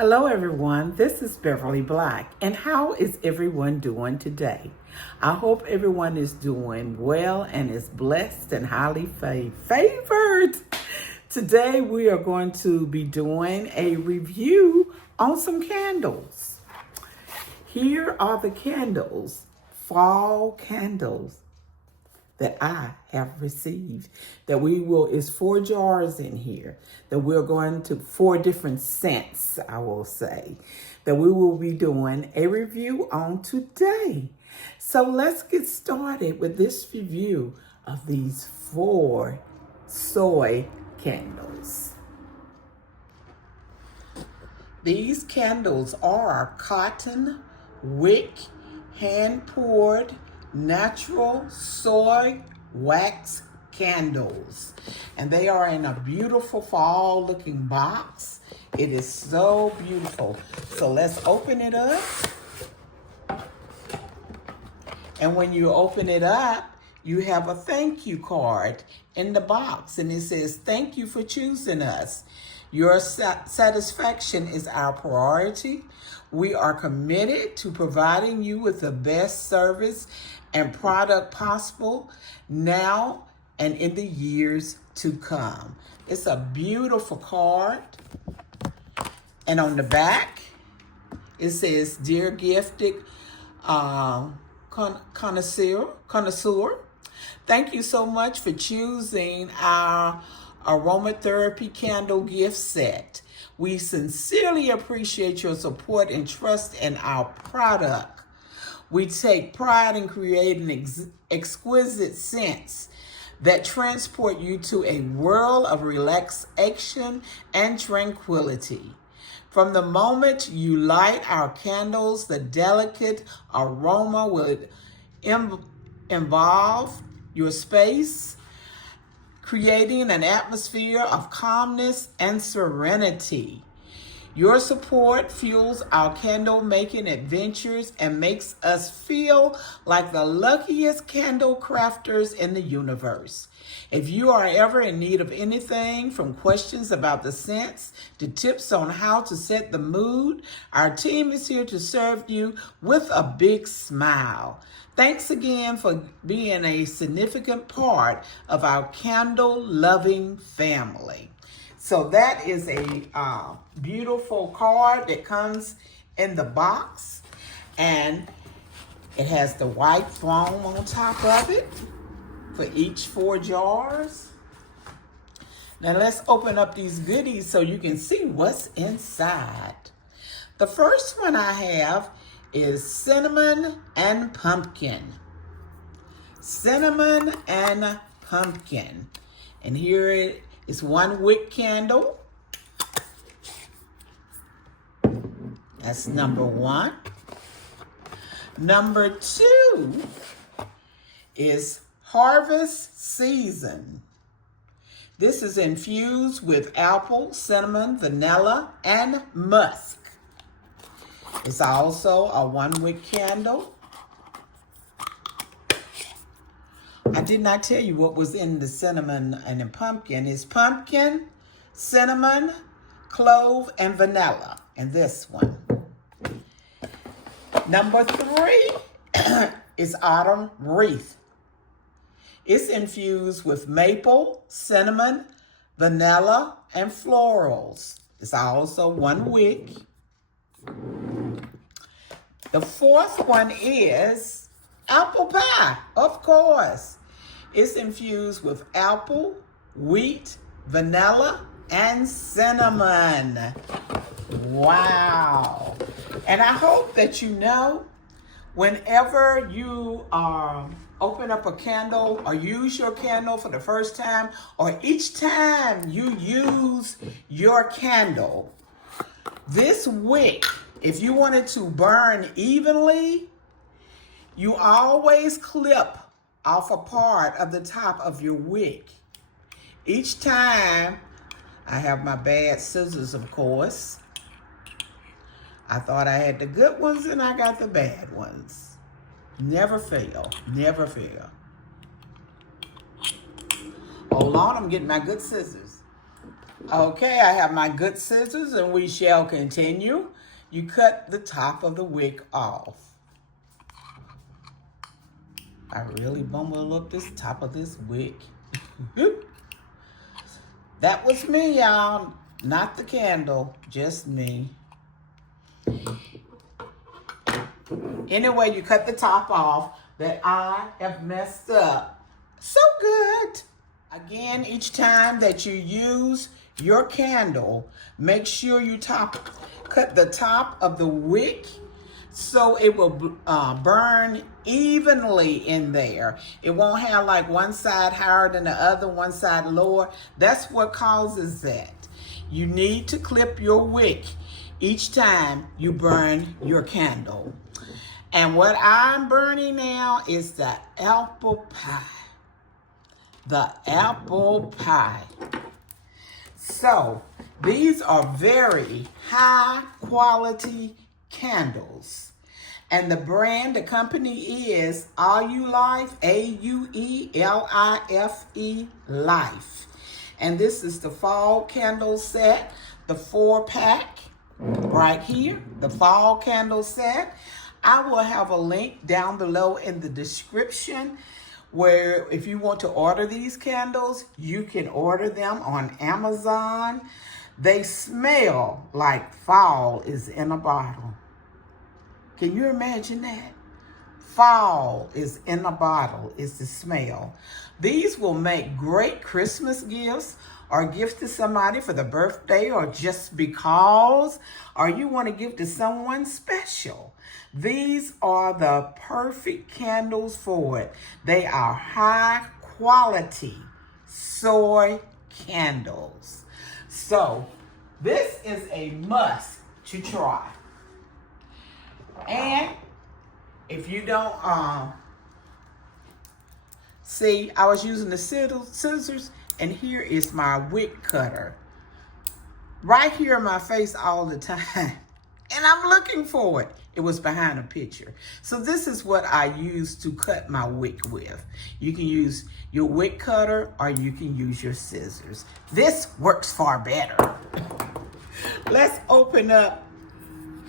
Hello everyone, this is Beverly Black, and how is everyone doing today? I hope everyone is doing well and is blessed and highly favored. Today we are going to be doing a review on some candles. Here are the candles, fall candles that I have received. Is 4 jars in here that we're going to, 4 different scents, I will say, that we will be doing a review on today. So let's get started with this review of these 4 soy candles. These candles are cotton wick, hand-poured, natural soy wax candles, and they are in a beautiful fall looking box. It is so beautiful. So let's open it up, and when you open it up, you have a thank you card in the box, and it says, "Thank you for choosing us. Your satisfaction is our priority. We are committed to providing you with the best service and product possible now and in the years to come." It's a beautiful card. And on the back, it says, "Dear gifted connoisseur, thank you so much for choosing our aromatherapy candle gift set. We sincerely appreciate your support and trust in our product. We take pride in creating exquisite scents that transport you to a world of relaxation and tranquility. From the moment you light our candles, the delicate aroma will involve your space, creating an atmosphere of calmness and serenity. Your support fuels our candle making adventures and makes us feel like the luckiest candle crafters in the universe. If you are ever in need of anything from questions about the scents to tips on how to set the mood, our team is here to serve you with a big smile. Thanks again for being a significant part of our candle-loving family." So that is a beautiful card that comes in the box, and it has the white foam on top of it for each 4 jars. Now let's open up these goodies so you can see what's inside. The first one I have is cinnamon and pumpkin. Cinnamon and pumpkin. And here it is, 1 wick candle. That's number 1. Number 2 is harvest season. This is infused with apple, cinnamon, vanilla, and musk. It's also a 1 wick candle. I did not tell you what was in the cinnamon and the pumpkin. It's pumpkin, cinnamon, clove, and vanilla in this one. Number 3 is autumn wreath. It's infused with maple, cinnamon, vanilla, and florals. It's also 1 wick. The 4th one is apple pie, of course. It's infused with apple, wheat, vanilla, and cinnamon. Wow. And I hope that you know, whenever you open up a candle or use your candle for the first time, or each time you use your candle, this wick, if you want it to burn evenly, you always clip off a part of the top of your wick. Each time, I have my bad scissors, of course. I thought I had the good ones and I got the bad ones. Never fail, never fail. Hold on, I'm getting my good scissors. Okay, I have my good scissors and we shall continue. You cut the top of the wick off. I really bumbled up this top of this wick. That was me, y'all. Not the candle, just me. Anyway, you cut the top off that I have messed up. So good. Again, each time that you use your candle, make sure you cut the top of the wick so it will burn evenly in there. It won't have like one side higher than the other, one side lower. That's what causes that. You need to clip your wick each time you burn your candle. And what I'm burning now is the apple pie. The apple pie. So these are very high quality candles. And the brand, the company is Auelife, Auelife, Life. And this is the fall candle set, the 4-pack right here, the fall candle set. I will have a link down below in the description where if you want to order these candles, you can order them on Amazon. They smell like fall is in a bottle. Can you imagine that? Fall is in a bottle is the smell. These will make great Christmas gifts or gift to somebody for the birthday or just because, or you want to give to someone special. These are the perfect candles for it. They are high quality soy candles. So this is a must to try. And if you don't see, I was using the scissors, and here is my wick cutter. Right here in my face all the time. And I'm looking for it. It was behind a picture. So this is what I use to cut my wick with. You can use your wick cutter or you can use your scissors. This works far better. Let's open up.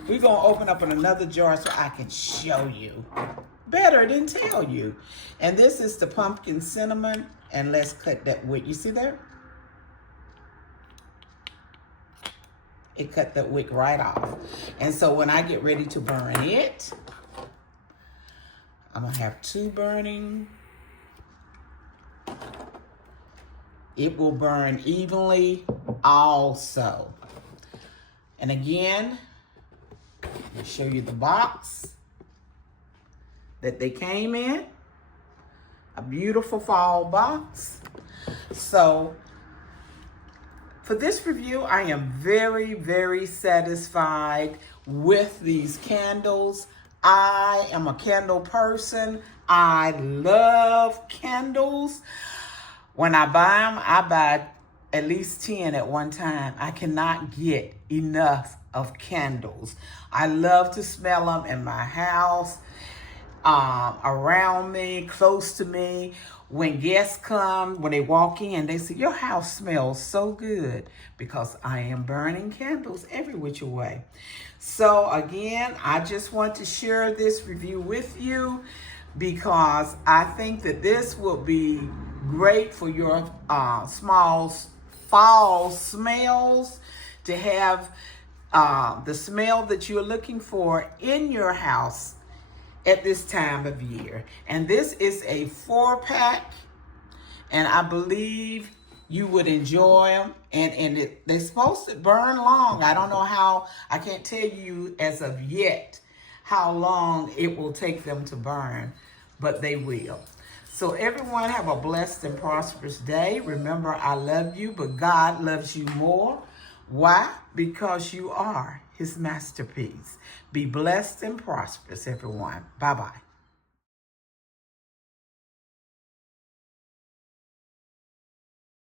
We're going to open up in another jar so I can show you better than tell you. And this is the pumpkin cinnamon. And let's cut that wick. You see there? It cut that wick right off. And so when I get ready to burn it, I'm going to have 2 burning. It will burn evenly also. And again, I'll show you the box that they came in. A beautiful fall box. So for this review, I am very, very satisfied with these candles. I am a candle person. I love candles. When I buy them, I buy at least 10 at one time. I cannot get enough of candles. I love to smell them in my house, around me, close to me. When guests come, when they walk in, they say, your house smells so good, because I am burning candles every which way. So again, I just want to share this review with you because I think that this will be great for your small fall smells, to have the smell that you're looking for in your house at this time of year. And this is a 4-pack, and I believe you would enjoy them. And they're supposed to burn long. I don't know how, I can't tell you as of yet how long it will take them to burn, but they will. So everyone have a blessed and prosperous day. Remember, I love you, but God loves you more. Why? Because you are his masterpiece. Be blessed and prosperous, everyone. Bye-bye.